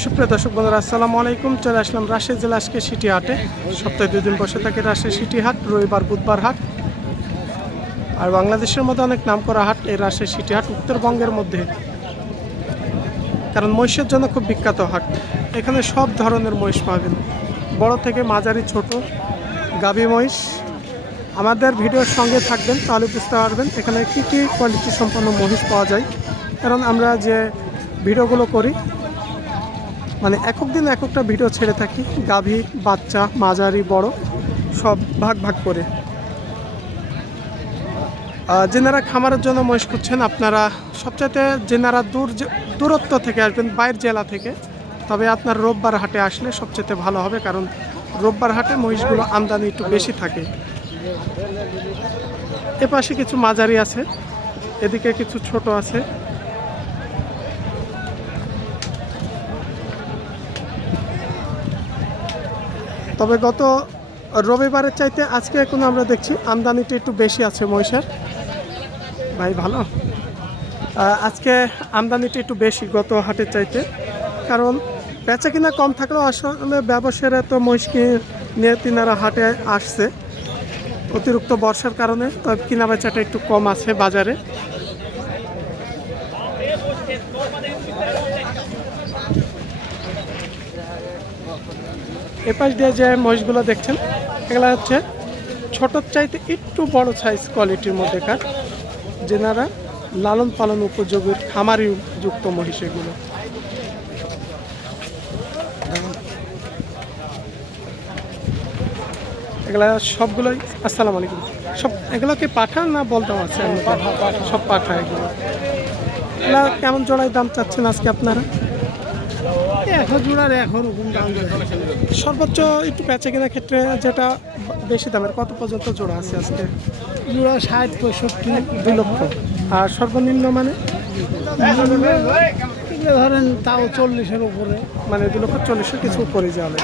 সুপ্রিয় দর্শক বন্ধুরা, আসসালামু আলাইকুম। চলে আসলাম রাজশাহী জেলা আজকে সিটি হাটে। সপ্তাহে দুদিন বসে থাকে রাজশাহী সিটি হাট, রবিবার, বুধবার হাট। আর বাংলাদেশের মধ্যে অনেক নাম করা হাট এই রাজশাহী সিটি হাট উত্তরবঙ্গের মধ্যে। কারণ মহিষের জন্য খুব বিখ্যাত হাট। এখানে সব ধরনের মহিষ পাবেন বড় থেকে মাঝারি, ছোট, গাভী মহিষ। আমাদের ভিডিওর সঙ্গে থাকবেন, তাহলে বুঝতে পারবেন এখানে কী কী কোয়ালিটি সম্পন্ন মহিষ পাওয়া যায়। কারণ আমরা যে ভিডিওগুলো করি মানে একক দিন এককটা ভিডিও ছেড়ে থাকি, গাভী, বাচ্চা, মাঝারি, বড়, সব ভাগ ভাগ করে। যেনারা খামারের জন্য মহিষ খুঁজছেন, আপনারা সবচাইতে যেনারা দূর দূরত্ব থেকে আসবেন, বাইরের জেলা থেকে, তবে আপনার রোববার হাটে আসলে সবচেয়ে ভালো হবে, কারণ রোববার হাটে মহিষগুলো আমদানি একটু বেশি থাকে। এ পাশে কিছু মাঝারি আছে, এদিকে কিছু ছোট আছে। তবে গত রবিবারের চাইতে আজকে এখন আমরা দেখছি, আমদানিটা একটু বেশি আছে মহিষের। ভাই, ভালো? আজকে আমদানিটা একটু বেশি গত হাটের চাইতে। কারণ বেচা কিনা কম থাকলেও আসলে ব্যবসায়ীরা তো মহিষকে নিয়ে তিনারা হাটে আসছে অতিরিক্ত বর্ষার কারণে তবে কিনা বেচাটা একটু কম আছে বাজারে। এপাশ দিয়ে যে মহিষগুলো দেখছেন এগুলো হচ্ছে ছোটোর চাইতে একটু বড় সাইজ কোয়ালিটির মধ্যেকার যেনারা লালন পালন উপযোগী খামারি যুক্ত মহিষ এগুলো। এগুলা সবগুলোই আসসালামু আলাইকুম। সব এগুলো কি পাঠান না বলতাম আছে? সব পাঠা এগুলো। এগুলা কেমন জোড়ায় দাম চাচ্ছেন আজকে আপনারা? জোড়ার এখন সর্বোচ্চ একটু বেচে কেনার ক্ষেত্রে যেটা বেশি দামের কত পর্যন্ত জোড়া আছে আজকে? জোড়া ষাট পঁয়ষট্টি দুই লক্ষ। আর সর্বনিম্ন মানে? ধরেন তাও চল্লিশের উপরে। মানে দু লক্ষ চল্লিশশো কিছু উপরে যাবে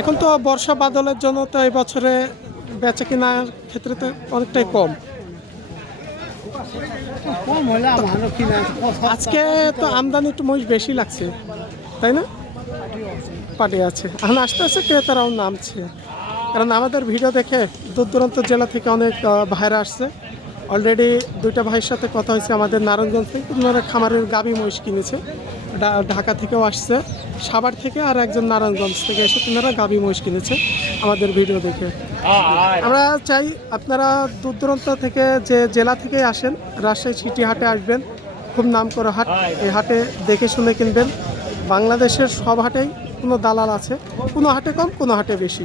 এখন তো বর্ষা বাদলের জন্য তো এই বছরে বেচা কেনার ক্ষেত্রে তো অনেকটাই কম। কম কিনা আজকে তো আমদানি একটু মহিষ বেশি লাগছে। তাই না? পাটি আছে। এখন আস্তে আস্তে ক্রেতারাও নামছে। কারণ আমাদের ভিডিও দেখে দূর দূরান্ত জেলা থেকে অনেক ভাইরা আসছে। অলরেডি দুইটা ভাইয়ের সাথে কথা হয়েছে আমাদের নারায়ণগঞ্জ থেকে। ওনারা খামারের গাবি মহিষ কিনেছে। ঢাকা থেকেও আসছে। সাভার থেকে আর একজন নারায়ণগঞ্জ থেকে এসে তিনারা গাবি মহিষ কিনেছে আমাদের ভিডিও দেখে। আমরা চাই আপনারা দূর দূরান্ত থেকে যে জেলা থেকে আসেন, রাজশাহী সিটি হাটে আসবেন। খুব নাম করা হাট। এই হাটে দেখে শুনে কিনবেন। বাংলাদেশের সব হাটেই কোনো দালাল আছে, কোনো হাটে কম, কোনো হাটে বেশি।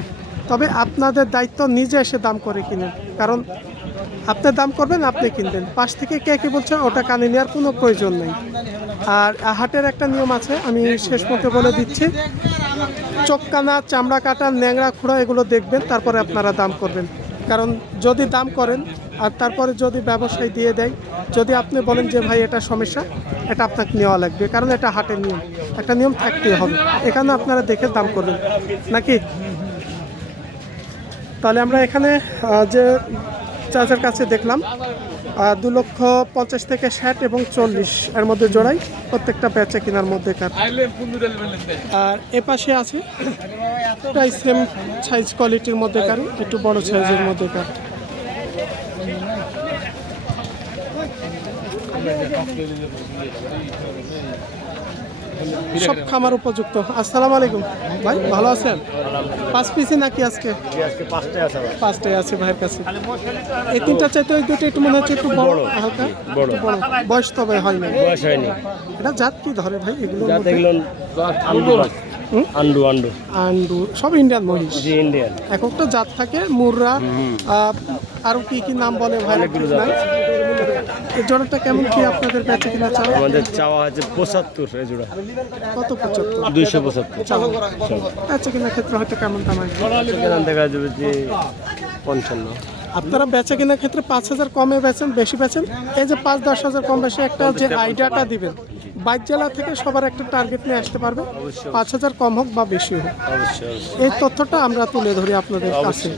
তবে আপনাদের দায়িত্ব নিজে এসে দাম করে কিনেন। কারণ আপনি দাম করবেন, আপনি কিনবেন। পাশ থেকে কে কে বলছেন ওটা কানে নেওয়ার কোনো প্রয়োজন নেই। আর হাটের একটা নিয়ম আছে, আমি শেষ মতো বলে দিচ্ছি। চোখ কানা চামড়া কাটা ন্যাংরা খোড়া, এগুলো দেখবেন, তারপরে আপনারা দাম করবেন। কারণ যদি দাম করেন, আর তারপরে যদি ব্যবসায় দিয়ে দেয়, যদি আপনি বলেন যে, ভাই, এটা সমস্যা, এটা আপনাকে নেওয়া লাগবে। কারণ এটা হাটের নিয়ম। একটা নিয়ম থাকতে হবে। এখানে আপনারা দেখে দাম করবেন। নাকি? তাহলে আমরা এখানে যে চার্জার কাছে দেখলাম দু লক্ষ পঞ্চাশ থেকে ষাট এবং চল্লিশ এর মধ্যে জোড়াই। প্রত্যেকটা বেচে কেনার মধ্যে আর এ পাশে আছে প্রায় সেম সাইজ কোয়ালিটির মধ্যে কার একটু বড় সাইজের মধ্যে কার সব খামার উপযুক্ত। আসসালাম আলাইকুম। ভাই ভালো আছেন? পাঁচ পিসি নাকি আজকে? আজকে পাঁচটায় আছে পাঁচটাই আছে ভাইয়ের কাছে। এই তিনটা চাইতে ওই দুটো একটু মনে হচ্ছে একটু বড় হালকা বড়। বয়স তবে হয় বয়স হয়নি। এটা জাত কি ধরে ভাই? এগুলো আন্ডু আন্ডু। আন্ডু সব ইন্ডিয়ান মহিষ? জি ইন্ডিয়ান এক একটা জাত থাকে মুররা আহ, আরও কি কি নাম বলে ভাই? জোড়াটা কেমন কি আপনাদের বেচে কিনা চাও আমাদের চাওয়া হচ্ছে পঁচাত্তর এই জোড়া। কত পঁচাত্তর? দুইশো পঁচাত্তর। বেচে কিনা ক্ষেত্রে হয়তো কেমন দাম দেখা যাবে যে পঞ্চান্ন। আপনারা বেচে কেনার ক্ষেত্রে পাঁচ হাজার কমে বেচেন বেশি বেচেন। এই যে পাঁচ দশ হাজার কম বেশি একটা যে আইডিয়াটা দিবেন। বাইক জেলা থেকে সবার একটা টার্গেট নিয়ে আসতে পারবে। পাঁচ হাজার কম হোক বা বেশি হোক। এই তথ্যটা আমরা তুলে ধরি আপনাদের কাছে।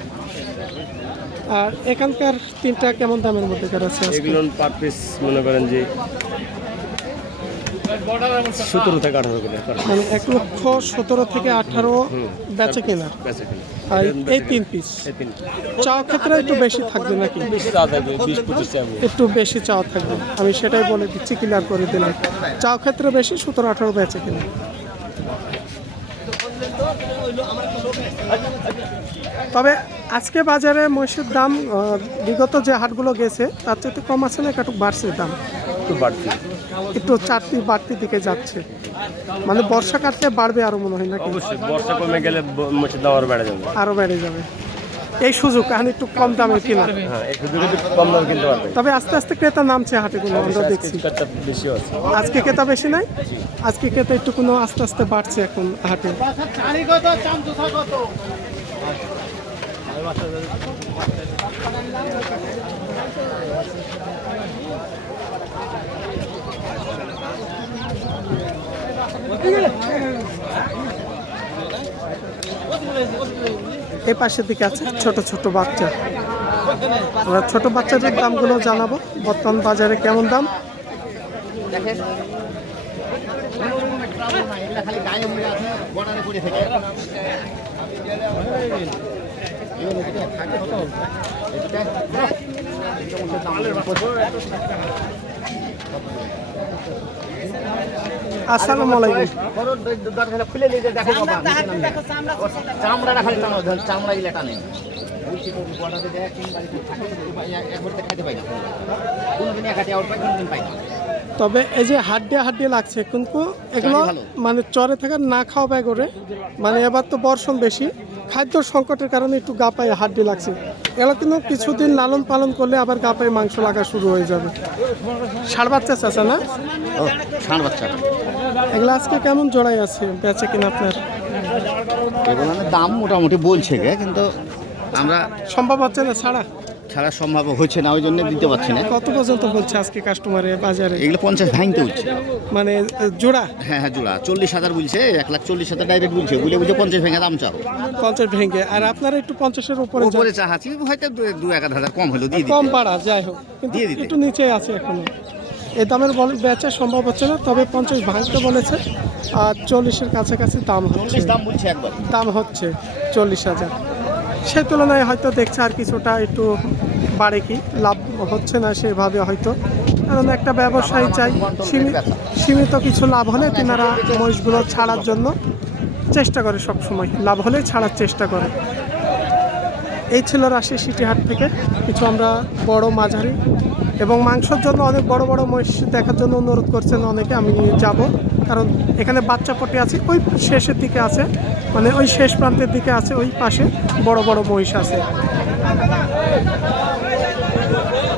আর এখানকার তিনটা কেমন দামের মধ্যে আছে এগুলো পার পিস মনে করেন যে সতেরো থেকে আঠারো মানে এক লক্ষ সতেরো থেকে আঠারো বেচে কিনা। বেচা আর এই তিন পিস। এই ক্ষেত্রে একটু বেশি থাকবে নাকি? বেশি দাদা বিশ পঁচিশ একটু বেশি চাওয়া থাকবে। আমি সেটাই বলে দিচ্ছি ক্লিয়ার করে দিলাম। চাওয়া ক্ষেত্রে বেশি সতেরো আঠারো বেচে কিনা। তবে আজকে বাজারে মহিষের দাম বিগত যে হাটগুলো গেছে তার চাইতে কম আছে না একটু বাড়ছে দাম? একটু বাড়তি একটু চারটি বাড়তি দিকে যাচ্ছে। মানে বর্ষা কাটতে বাড়বে আরও মনে হয় অবশ্যই বর্ষা কমে গেলে দাম আরও বেড়ে যাবে। আরও বেড়ে যাবে। এই সুযোগ এখন একটু কম দামে কিনা। হ্যাঁ কম দাম কিনতে পারবে। তবে আস্তে আস্তে ক্রেতা নামছে হাটেগুলো আমরা দেখছি। আজকে ক্রেতা বেশি নাই? আজকে ক্রেতা একটু কোনো আস্তে আস্তে বাড়ছে এখন হাটে। কত এই পাশের দিকে আছে ছোট ছোট বাচ্চা। ছোট বাচ্চাদের দামগুলো জানাব। বর্তমান বাজারে কেমন দাম? আসসালামু আলাইকুম। খুলে নিয়ে দেখো চামড়া খালি টানো চামড়া গিলা টানে একবার খাইতে পাই না কোনদিন একাটি আউট পাই কোনদিন পাই না। তবে এই যে হাড্ডিয়া হাড্ডিয়া লাগছে কিন্তু এগুলো মানে চরে থাকা না খাওয়া ব্যয় করে মানে এবার তো বর্ষণ বেশি খাদ্য সংকটের কারণে একটু গা পায়ে হাড্ডি লাগছে। এগুলো কিন্তু কিছুদিন লালন পালন করলে আবার গা পায়ে মাংস লাগা শুরু হয়ে যাবে। ষাড় বাচ্চা চাচা না? ষাঁড় বাচ্চা। এগুলো আজকে কেমন জোড়াই আছে বেচে কিনা আপনার? এগুলো দাম মোটামুটি বলছে কিন্তু আমরা সম্ভব হচ্ছে না ছাড়া? ছাড়া সম্ভব হচ্ছে না ওই জন্য দিতে পারছি না। কত পর্যন্ত বলছে আজকে কাস্টমারে বাজারে? এগুলো পঞ্চাশ ভাঙতে হচ্ছে। মানে জোড়া? হ্যাঁ হ্যাঁ জোড়া। চল্লিশ হাজার বলছে এক লাখ চল্লিশ হাজার ডাইরেক্ট বলছে। বুঝে বুঝে পঞ্চাশ ভেঙে দাম চাও। পঞ্চাশ ভেঙে। আর আপনারা একটু পঞ্চাশের উপরে। উপরে চাহাচ্ছি হয়তো দু- এক আধ হাজার কম হলো দিয়ে কম পাড়া যাই হোক। দিয়ে দিতে। একটু নিচে আছে এখনও। এ দামের বল বেচা সম্ভব হচ্ছে না তবে পঞ্চাশ ভাঙতে বলেছে। আর চল্লিশের কাছাকাছি দাম হচ্ছে। দাম বলছে একবার। দাম হচ্ছে চল্লিশ হাজার। সেই তুলনায় হয়তো দেখছে আর কিছুটা একটু বাড়ে কি, লাভ হচ্ছে না সেভাবে হয়তো। কারণ একটা ব্যবসায়ী চাই, সীমিত কিছু লাভ হলে তিনারা মহিষগুলো ছাড়ার জন্য চেষ্টা করে সব সময় লাভ হলে ছাড়ার চেষ্টা করে। এই ছিল রাশি সিটি হাট থেকে। কিছু আমরা বড় মাঝারি এবং মাংসর জন্য অনেক বড় বড় মহিষ দেখার জন্য অনুরোধ করছেন অনেকে, আমি যাব। কারণ এখানে বাচ্চা পটে আছে, ওই শেষের দিকে আছে মানে ওই শেষ প্রান্তের দিকে আছে, ওই পাশে বড় বড় মহিষ আছে।